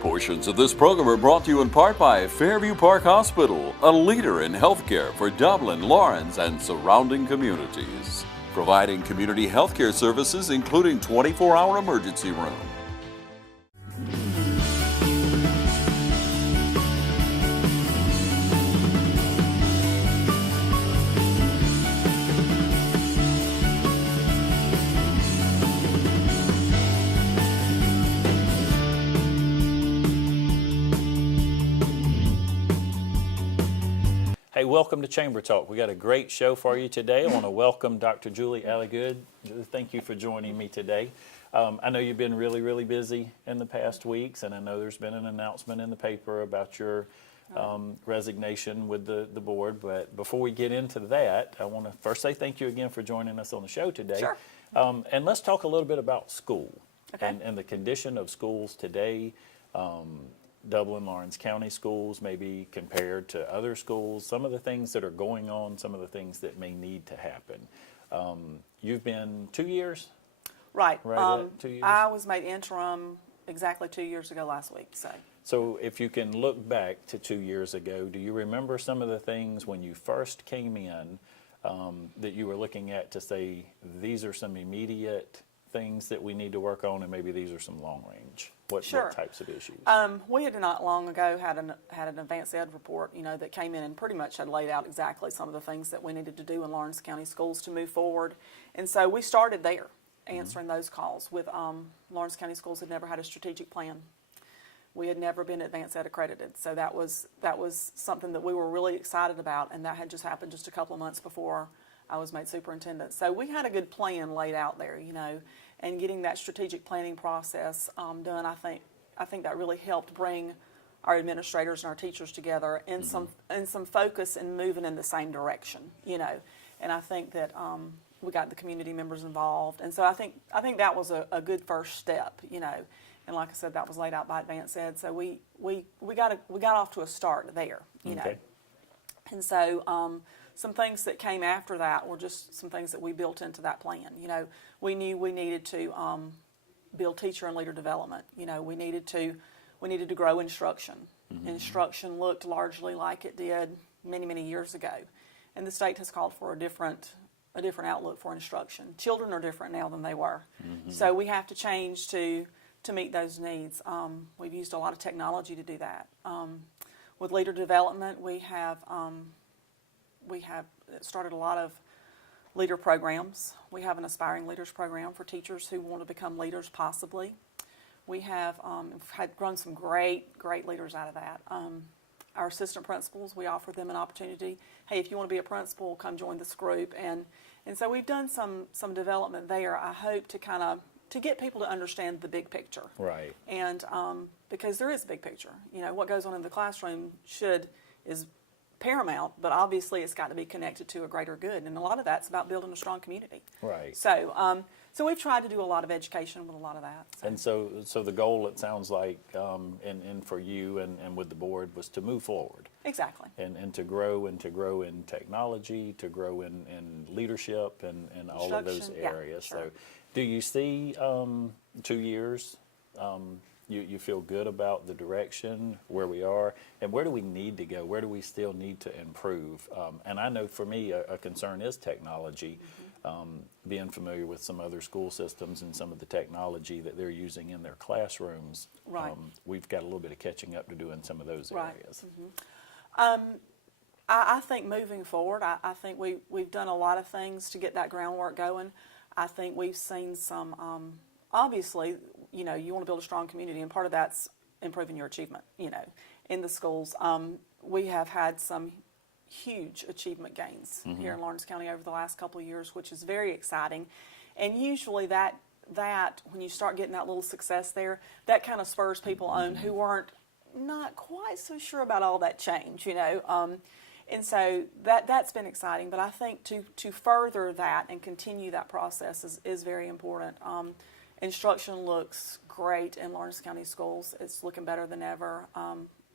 Portions of this program are brought to you in part by Fairview Park Hospital, a leader in healthcare for Dublin, Lawrence, and surrounding communities, providing community healthcare services including 24-hour emergency room. Hey, welcome to Chamber Talk. We got a great show for you today. I want to welcome Dr. Juli Aligood. Thank you for joining me today. I know you've been really busy in the past weeks, and I know there's been an announcement in the paper about your resignation with the board. But before we get into that, I want to first say thank you again for joining us on the show today. Sure. And let's talk a little bit about school Okay. and the condition of schools today. Dublin, Lawrence County schools, maybe compared to other schools, some of the things that are going on, some of the things that may need to happen. You've been 2 years? Right. 2 years? I was made interim exactly 2 years ago last week. So if you can look back to 2 years ago, do you remember some of the things when you first came in that you were looking at to say, these are some immediate things that we need to work on, and maybe these are some long range? What types of issues? We had not long ago had an advanced ed report, that came in and pretty much had laid out exactly some of the things that we needed to do in Lawrence County schools to move forward. And so we started there, answering those calls. With Lawrence County schools had never had a strategic plan. We had never been advanced ed accredited, so that was something that we were really excited about, and that had just happened just a couple of months before I was made superintendent. So we had a good plan laid out there, and getting that strategic planning process done, I think that really helped bring our administrators and our teachers together in some focus and moving in the same direction, And I think that we got the community members involved, and so I think that was a good first step, And like I said, that was laid out by advanced ed, so we got off to a start there, Okay. And so some things that came after that were just some things that we built into that plan. We knew we needed to build teacher and leader development. We needed to grow instruction. Instruction looked largely like it did many years ago, and the state has called for a different outlook for instruction. Children are different now than they were, so we have to change to meet those needs. We've used a lot of technology to do that. With leader development, we have started a lot of leader programs. We have an aspiring leaders program for teachers who want to become leaders possibly. We have had grown some great leaders out of that. Our assistant principals, we offer them an opportunity. Hey, if you want to be a principal, come join this group. And so we've done some development there. I hope to get people to understand the big picture. Right. And because there is a big picture. What goes on in the classroom is paramount, but obviously it's got to be connected to a greater good, and a lot of that's about building a strong community. Right. So we've tried to do a lot of education with a lot of that. And so the goal, it sounds like, and for you and with the board, was to move forward. Exactly. And to grow in technology, to grow in leadership and all of those areas. Yeah, sure. So do you see 2 years? You feel good about the direction, where we are, and where do we need to go? Where do we still need to improve? And I know for me a concern is technology, being familiar with some other school systems and some of the technology that they're using in their classrooms. Right. We've got a little bit of catching up to do in some of those areas. I think moving forward, I think we've done a lot of things to get that groundwork going. I think we've seen some, obviously, you want to build a strong community, and part of that's improving your achievement, in the schools. We have had some huge achievement gains here in Lawrence County over the last couple of years, which is very exciting. And usually that when you start getting that little success there, that kind of spurs people on who aren't not quite so sure about all that change, And so that's been exciting. But I think to further that and continue that process is very important. Instruction looks great in Lawrence County schools. It's looking better than ever.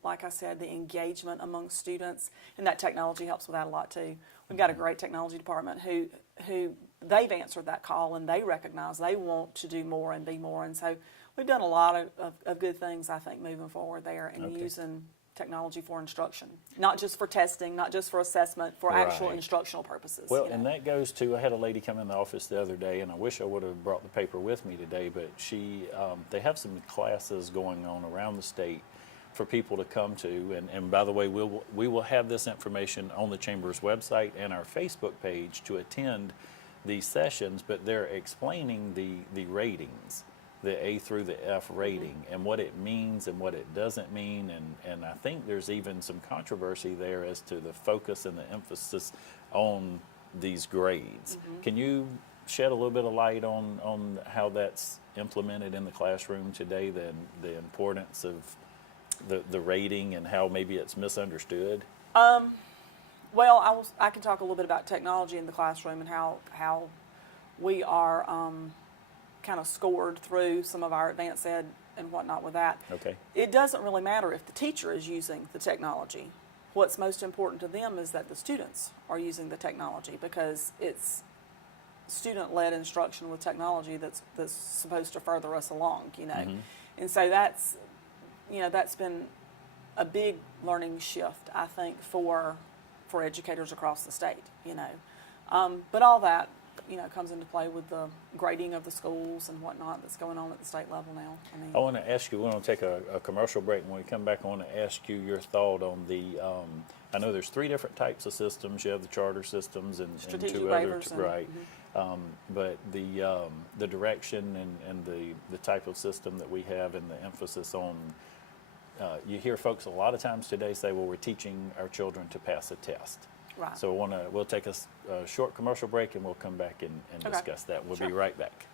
Like I said, the engagement among students, and that technology helps with that a lot too. We've got a great technology department who they've answered that call, and they recognize they want to do more and be more, and so We've done a lot of good things, I think, moving forward there and Okay. using technology for instruction, not just for testing, not just for assessment, for actual Right. instructional purposes. Well, you know. and that goes to, I had a lady come in the office the other day, and I wish I would have brought the paper with me today, but they have some classes going on around the state for people to come to, and by the way, we will have this information on the Chamber's website and our Facebook page to attend these sessions, but they're explaining the ratings, the A through the F rating, and what it means and what it doesn't mean, and I think there's even some controversy there as to the focus and the emphasis on these grades. Can you shed a little bit of light on how that's implemented in the classroom today, the importance of the rating and how maybe it's misunderstood? Well, I can talk a little bit about technology in the classroom and how we are kind of scored through some of our advanced ed and whatnot with that. Okay. It doesn't really matter if the teacher is using the technology. What's most important to them is that the students are using the technology, because it's student-led instruction with technology that's supposed to further us along, you know. And so that's been a big learning shift, I think, for educators across the state, you know. But all that, you know, comes into play with the grading of the schools and whatnot that's going on at the state level now. I want to ask you, we're going to take a commercial break. When we come back, I want to ask you your thought on I know there's 3 different types of systems. You have the charter systems and Strategic 2 other, waivers and- right. But the direction and the type of system that we have and the emphasis on, you hear folks a lot of times today say, well, we're teaching our children to pass a test. Right. So we'll take a short commercial break, and we'll come back and Okay. discuss that. We'll be Sure. right back.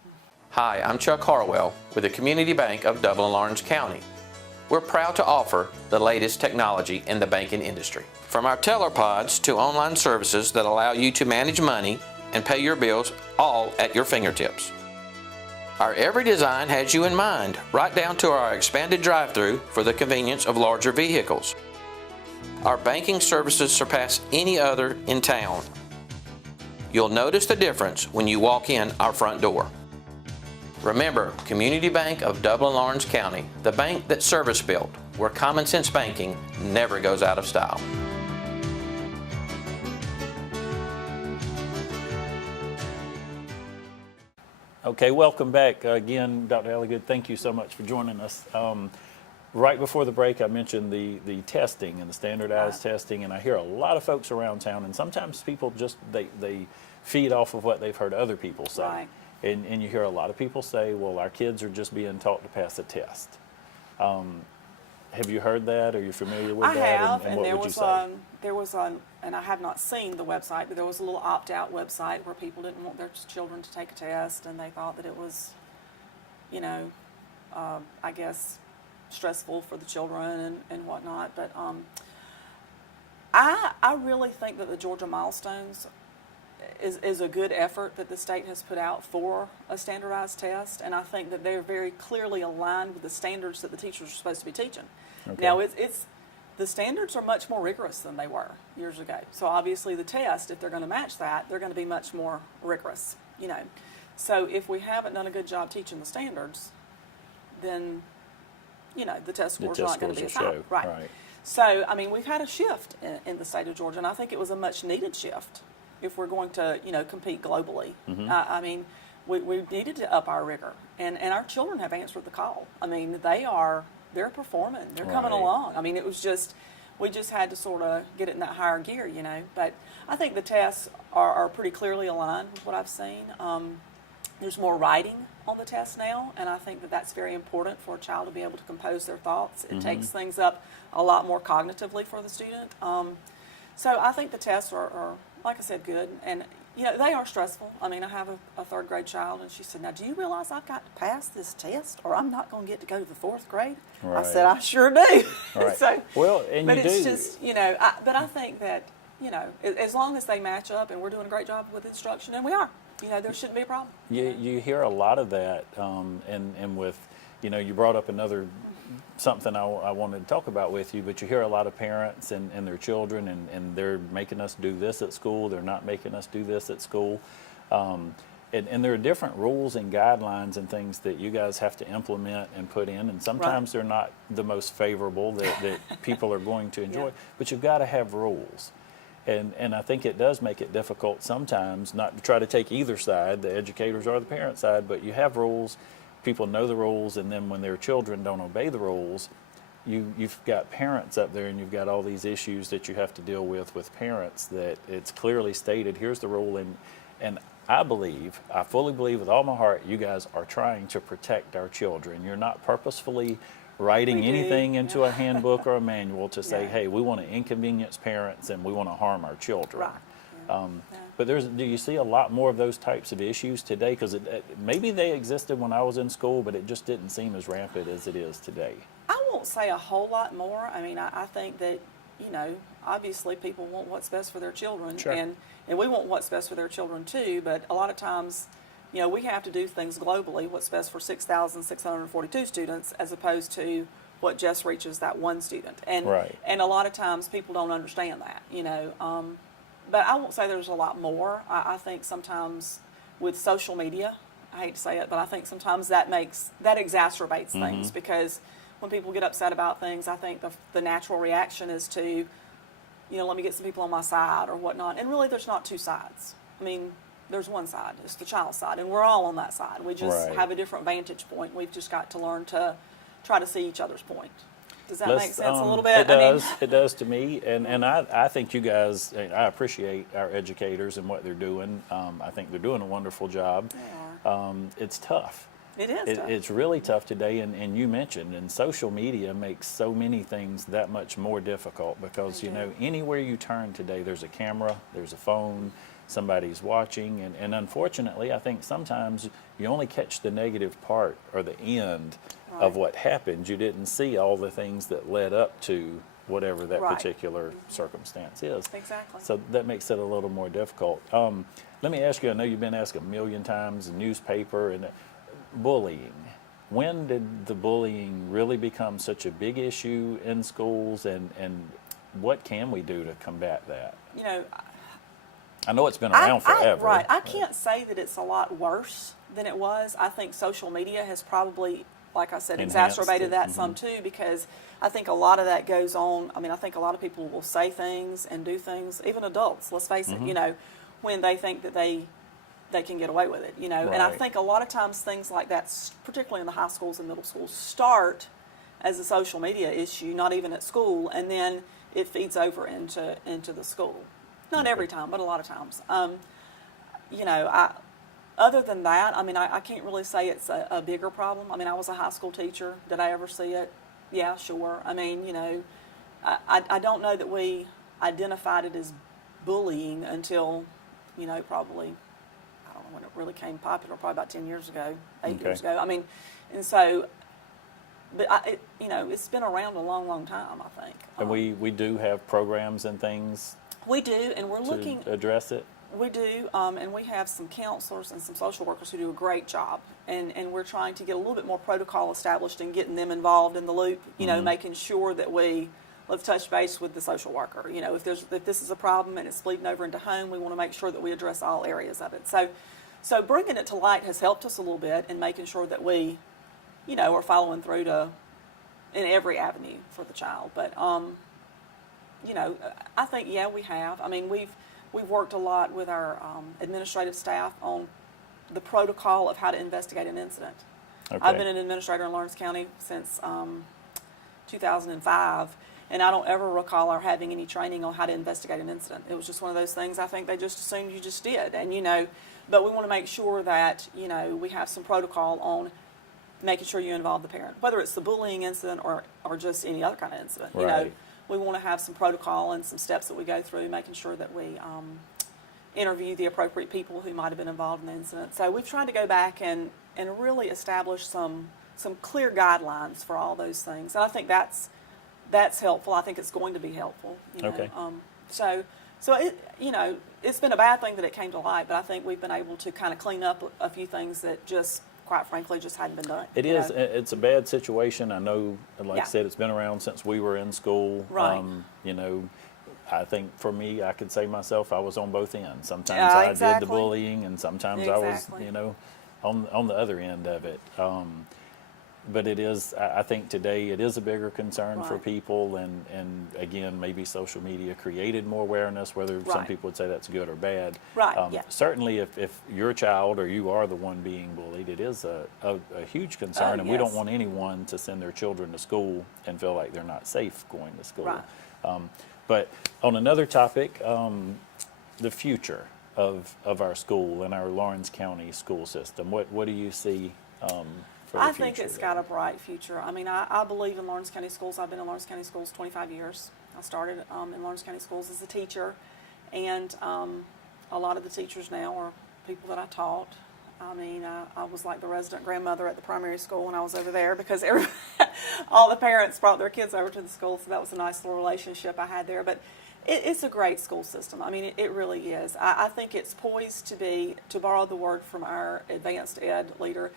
Hi, I'm Chuck Harwell with the Community Bank of Dublin-Lawrence County. We're proud to offer the latest technology in the banking industry. From our teller pods to online services that allow you to manage money and pay your bills all at your fingertips. Our every design has you in mind, right down to our expanded drive-through for the convenience of larger vehicles. Our banking services surpass any other in town. You'll notice the difference when you walk in our front door. Remember, Community Bank of Dublin-Lawrence County, the bank that's service-built, where common sense banking never goes out of style. Okay, welcome back again, Dr. Aligood. Thank you so much for joining us. Right before the break, I mentioned the testing and the standardized testing, and I hear a lot of folks around town, and sometimes people just they feed off of what they've heard other people say. Right. And you hear a lot of people say, well, our kids are just being taught to pass a test. Have you heard that? Are you familiar with I that? have, And and what there would you was say? there was and I have not seen the website, but there was a little opt-out website where people didn't want their children to take a test, and they thought that it was, you know, I guess, stressful for the children and whatnot. But I really think that the Georgia Milestones is a good effort that the state has put out for a standardized test, and I think that they're very clearly aligned with the standards that the teachers are supposed to be teaching. Okay. Now, it's the standards are much more rigorous than they were years ago. So obviously the test, if they're going to match that, they're going to be much more rigorous, you know. So if we haven't done a good job teaching the standards, then, you know, the test score's not going to be as high. Right. So, I mean, we've had a shift in the state of Georgia, and I think it was a much needed shift if we're going to, you know, compete globally. I mean, we needed to up our rigor, and our children have answered the call. I mean, they're performing, they're coming Right. along. I mean, we just had to sort of get it in that higher gear, you know. But I think the tests are pretty clearly aligned with what I've seen. There's more writing on the test now, and I think that that's very important for a child to be able to compose their thoughts. It takes things up a lot more cognitively for the student. So I think the tests are, like I said, good. And, you know, they are stressful. I mean, I have a 3rd grade child, and she said, now, do you realize I've got to pass this test or I'm not going to get to go to the 4th grade? Right. I said, I sure do. Right. So, Well, and but you it's do. just, you know, but I think that, you know, as long as they match up and we're doing a great job with instruction, and we are, you know, there shouldn't be a problem. You hear a lot of that, and with, you know, you brought up another something I wanted to talk about with you, but you hear a lot of parents and their children, and they're making us do this at school, they're not making us do this at school. And there are different rules and guidelines and things that you guys have to implement and put in, and sometimes they're not the most favorable that people are going to enjoy, but you've got to have rules. And I think it does make it difficult sometimes not to try to take either side, the educators or the parent side, but you have rules, people know the rules, and then when their children don't obey the rules, you've got parents up there and you've got all these issues that you have to deal with parents that it's clearly stated, here's the rule, and I fully believe with all my heart, you guys are trying to protect our children. You're not purposefully writing anything into a handbook or a manual to say, hey, we want to inconvenience parents and we want to harm our children. Right. But do you see a lot more of those types of issues today? Because maybe they existed when I was in school, but it just didn't seem as rampant as it is today. I won't say a whole lot more. I mean, I think that, you know, obviously people want what's best for their children. Sure. And we want what's best for their children too, but a lot of times, you know, we have to do things globally, what's best for 6,642 students as opposed to what just reaches that one student. And and a lot of times people don't understand that, you know. But I won't say there's a lot more. I think sometimes with social media, I hate to say it, but I think sometimes that exacerbates things, because when people get upset about things, I think the natural reaction is to, you know, let me get some people on my side or whatnot. And really, there's not two sides. I mean, there's one side. It's the child's side, and we're all on that side. We just have a different vantage point. We've just got to learn to try to see each other's point. Does that make sense a little bit? It does. It does to me. And I think you guys, I appreciate our educators and what they're doing. I think they're doing a wonderful job. They are. It's tough. It is tough. It's really tough today, and you mentioned, and social media makes so many things that much more difficult because, you know, anywhere you turn today, there's a camera, there's a phone, somebody's watching, and unfortunately, I think sometimes you only catch the negative part or the end of what happened. You didn't see all the things that led up to whatever that particular circumstance is. Exactly. So that makes it a little more difficult. Let me ask you, I know you've been asked a million times in newspaper, and bullying. When did the bullying really become such a big issue in schools, and what can we do to combat that? You know, I know it's been around forever. I can't say that it's a lot worse than it was. I think social media has probably, like I said, exacerbated that some too, because I think a lot of that goes on. I mean, I think a lot of people will say things and do things, even adults, let's face it, you know, when they think that they can get away with it, you know. And I think a lot of times things like that, particularly in the high schools and middle schools, start as a social media issue, not even at school, and then it feeds over into the school. Not every time, but a lot of times. You know, other than that, I mean, I can't really say it's a bigger problem. I mean, I was a high school teacher. Did I ever see it? Yeah, sure. I mean, you know, I don't know that we identified it as bullying until, you know, probably, I don't know when it really became popular, probably about 10 years ago, 8 years ago. I mean, and so, but you know, it's been around a long, long time, I think. And we do have programs and things. We do, and we're looking to address it. We do, and we have some counselors and some social workers who do a great job, and we're trying to get a little bit more protocol established and getting them involved in the loop, you know, making sure that let's touch base with the social worker. You know, if this is a problem and it's bleeding over into home, we want to make sure that we address all areas of it. So bringing it to light has helped us a little bit in making sure that we, you know, are following through in every avenue for the child. But, you know, I think, we have. I mean, we've worked a lot with our administrative staff on the protocol of how to investigate an incident. Okay. I've been an administrator in Lawrence County since 2005, and I don't ever recall our having any training on how to investigate an incident. It was just one of those things I think they just assumed you just did. And, you know, but we want to make sure that, you know, we have some protocol on making sure you involve the parent, whether it's the bullying incident or just any other kind of incident. Right. You know, we want to have some protocol and some steps that we go through, making sure that we interview the appropriate people who might have been involved in the incident. So we've tried to go back and really establish some clear guidelines for all those things. And I think that's helpful. I think it's going to be helpful. You know? Okay. So it, you know, it's been a bad thing that it came to light, but I think we've been able to kind of clean up a few things that just, quite frankly, just hadn't been done. It is. It's a bad situation. I know, like I said, it's been around since we were in school. Right. You know, I think for me, I could say myself, I was on both ends. Sometimes Yeah, I did exactly. the bullying, and sometimes I was, Exactly. on the other end of it. But it is, I think today it is a bigger concern for Right. people, and again, maybe social media created more awareness, whether some Right. people would say that's good or bad. Right, yeah. Certainly if your child or you are the one being bullied, it is a huge concern, Oh, and we don't yes. want anyone to send their children to school and feel like they're not safe going to school. Right. But on another topic, the future of our school and our Lawrence County school system, what do you see for the I future? think it's there? got a bright future. I mean, I believe in Lawrence County Schools. I've been in Lawrence County Schools 25 years. I started in Lawrence County Schools as a teacher, and a lot of the teachers now are people that I taught. I mean, I was like the resident grandmother at the primary school when I was over there, because all the parents brought their kids over to the school, so that was a nice little relationship I had there. But it's a great school system. I mean, it really is. I think it's poised to be, to borrow the word from our advanced ed leader,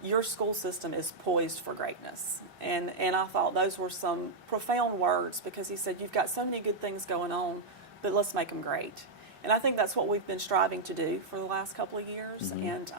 your school system is poised for greatness. And I thought those were some profound words, because he said, you've got so many good things going on, but let's make them great. And I think that's what we've been striving to do for the last couple of years. And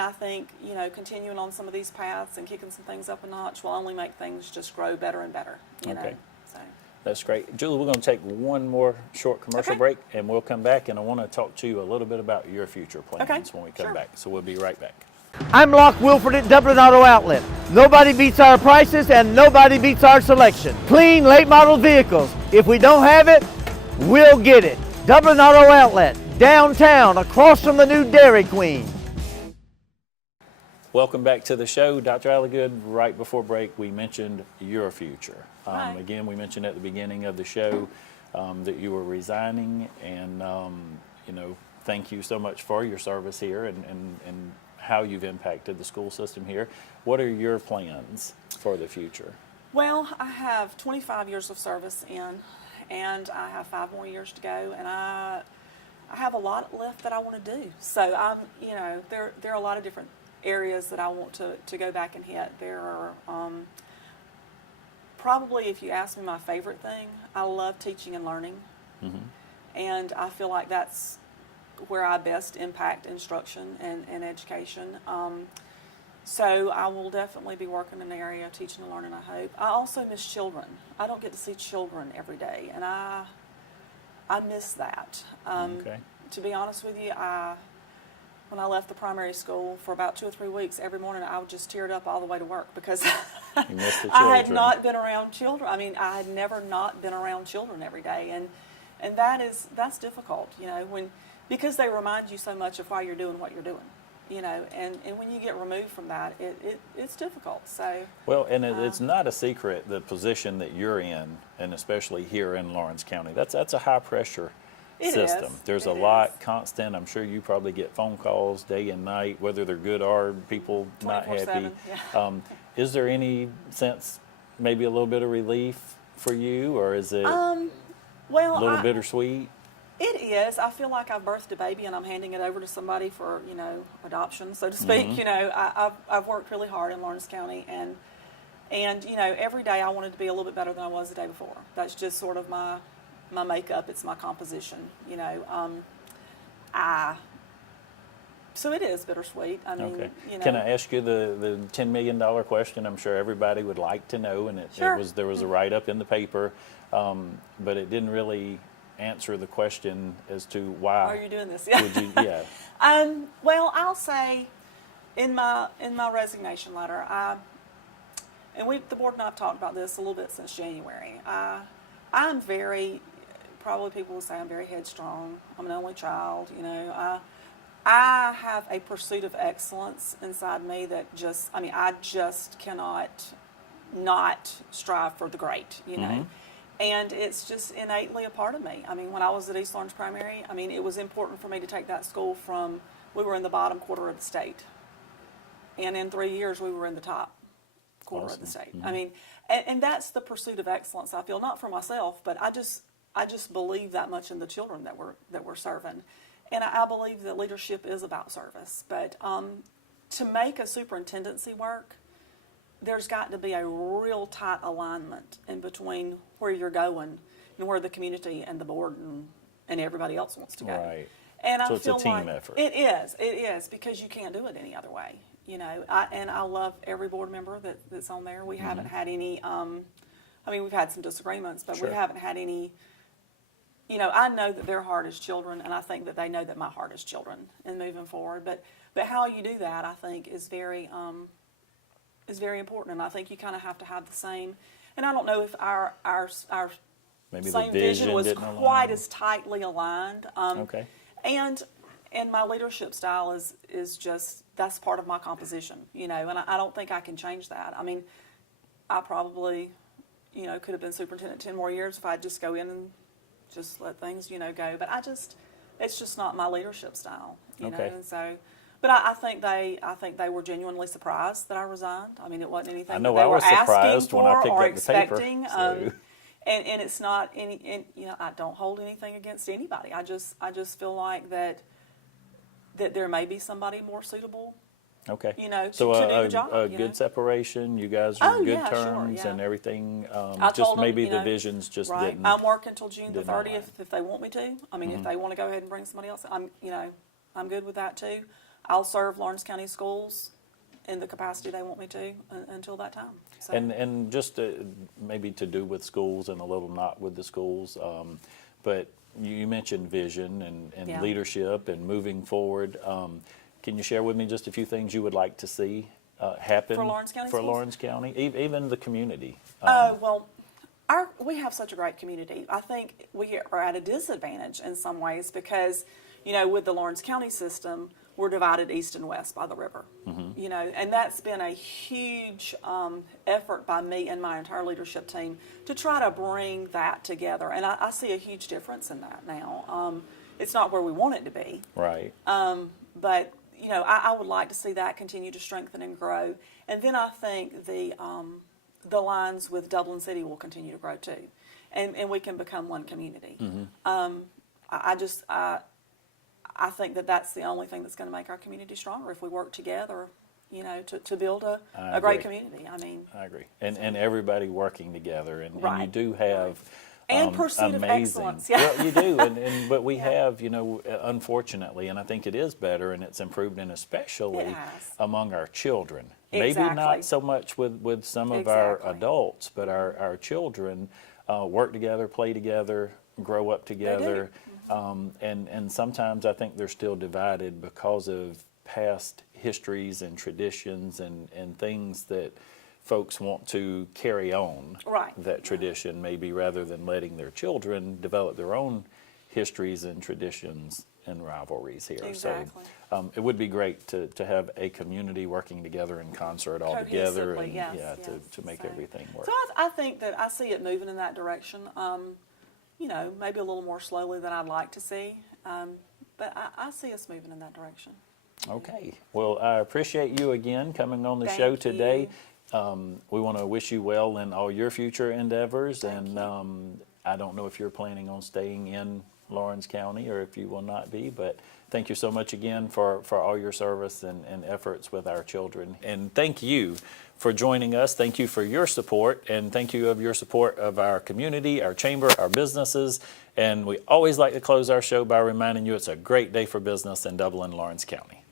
I think, continuing on some of these paths and kicking some things up a notch will only make things just grow better and better, you know. Okay. So. That's great. Julie, we're going to take one more short commercial Okay. break, and we'll come back, and I want to talk to you a little bit about your future plans Okay, when we come sure. back. So we'll be right back. I'm Locke Wilford at Dublin Auto Outlet. Nobody beats our prices and nobody beats our selection. Clean, late model vehicles. If we don't have it, we'll get it. Dublin Auto Outlet, downtown, across from the new Dairy Queen. Welcome back to the show. Dr. Aligood, right before break, we mentioned your future. Hi. Again, we mentioned at the beginning of the show that you were resigning, and, thank you so much for your service here and how you've impacted the school system here. What are your plans for the future? Well, I have 25 years of service in, and I have 5 more years to go, and I have a lot left that I want to do. So there are a lot of different areas that I want to go back and hit. There are probably, if you ask me my favorite thing, I love teaching and learning, and I feel like that's where I best impact instruction and education. So I will definitely be working in an area of teaching and learning, I hope. I also miss children. I don't get to see children every day, and I miss that. Okay. To be honest with you, when I left the primary school for about 2 or 3 weeks, every morning I would just tear it up all the way to work, because You missed the I had children. not been around children. I mean, I had never not been around children every day, and that's difficult, because they remind you so much of why you're doing what you're doing, and when you get removed from that, it's difficult. So Well, and it's not a secret, the position that you're in, and especially here in Lawrence County. That's a high pressure It system. is. There's a It lot is. constant. I'm sure you probably get phone calls day and night, whether they're good or people not happy. 24/7, yeah. Is there any sense, maybe a little bit of relief for you, or is it a well, little bittersweet? It is. I feel like I've birthed a baby and I'm handing it over to somebody for, adoption, so to speak. I've worked really hard in Lawrence County, and every day I wanted to be a little bit better than I was the day before. That's just sort of my makeup. It's my composition. So it is bittersweet. I mean, Okay. Can I ask you the $10 million question? I'm sure everybody would like to know, and Sure. there was a write-up in the paper, but it didn't really answer the question as to why. Why are you doing this? Yeah. Would you? Yeah. Well, I'll say in my resignation letter, the board and I have talked about this a little bit since January. I'm very, probably people will say I'm very headstrong. I'm an only child. I have a pursuit of excellence inside me that I just cannot not strive for the great, And it's just innately a part of me. I mean, when I was at East Lawrence Primary, it was important for me to take that school from, we were in the bottom quarter of the state. And in 3 years, we were in the top quarter of the state. And that's the pursuit of excellence, I feel, not for myself, but I just believe that much in the children that we're serving. And I believe that leadership is about service. But to make a superintendency work, there's got to be a real tight alignment in between where you're going and where the community and the board and everybody else wants to go. Right. And So I it's a feel team like effort. It is, because you can't do it any other way. I love every board member that's on there. We haven't had any, we've had some disagreements, but Sure. we haven't had any, I know that their heart is children, and I think that they know that my heart is children and moving forward. But how you do that, I think, is very important, and I think you kind of have to have the same. And I don't know if our Maybe the same vision vision was didn't quite align. as tightly aligned. Okay. And my leadership style is just, that's part of my composition, and I don't think I can change that. I mean, I probably, could have been superintendent 10 more years if I'd just go in and just let things, go. But it's just not my leadership style, Okay. know. And so, but I think they were genuinely surprised that I resigned. I mean, it wasn't anything I know that they I were was asking surprised when I for picked or up the paper, expecting. so. And it's not any, and, I don't hold anything against anybody. I just feel like that there may be somebody more suitable. Okay. To do the job. A good separation. You guys are Oh, in good yeah, sure, terms yeah. and everything. I Just told them, maybe the visions just right. didn't. I'm working till June the didn't align. 30th if they want me to. I mean, Mm-hmm. if they want to go ahead and bring somebody else, I'm good with that too. I'll serve Lawrence County Schools in the capacity they want me to until that time. So. And just maybe to do with schools and a little not with the schools, but you mentioned vision and Yeah. leadership and moving forward. Can you share with me just a few things you would like to see happen For Lawrence County for schools? Lawrence County, even the community? Well, we have such a great community. I think we are at a disadvantage in some ways because, with the Lawrence County system, we're divided east and west by the river. And that's been a huge effort by me and my entire leadership team to try to bring that together. And I see a huge difference in that now. It's not where we want it to be, Right. but I would like to see that continue to strengthen and grow. And then I think the lines with Dublin City will continue to grow too, and we can become one community. I think that's the only thing that's going to make our community stronger if we work together, to build a great community. I mean, I agree. And everybody working together, and you Right. do have And pursuit of amazing. excellence, yeah. Well, you do, but we have, unfortunately, and I think it is better, and it's improved, and especially It has. among our children. Maybe Exactly. not so much with some of our Exactly. adults, but our children work together, play together, grow up together, and sometimes I think they're still divided because of past histories and traditions and things that folks want to carry on Right. that tradition, maybe rather than letting their children develop their own histories and traditions and rivalries here. Exactly. So it would be great to have a community working together in concert all together Cohesively, and yes, to make So- everything work. So I think that I see it moving in that direction. Maybe a little more slowly than I'd like to see, but I see us moving in that direction. Okay. Well, I appreciate you again coming on the Thank show you. today. We want to wish you well in all your future endeavors, Thank and I don't know if you're planning on staying in Lawrence County or if you will not be, but thank you so much again for all your service and efforts with our children. And thank you for joining us. Thank you for your support, and thank you of your support of our community, our chamber, our businesses. And we always like to close our show by reminding you it's a great day for business in Dublin, Lawrence County.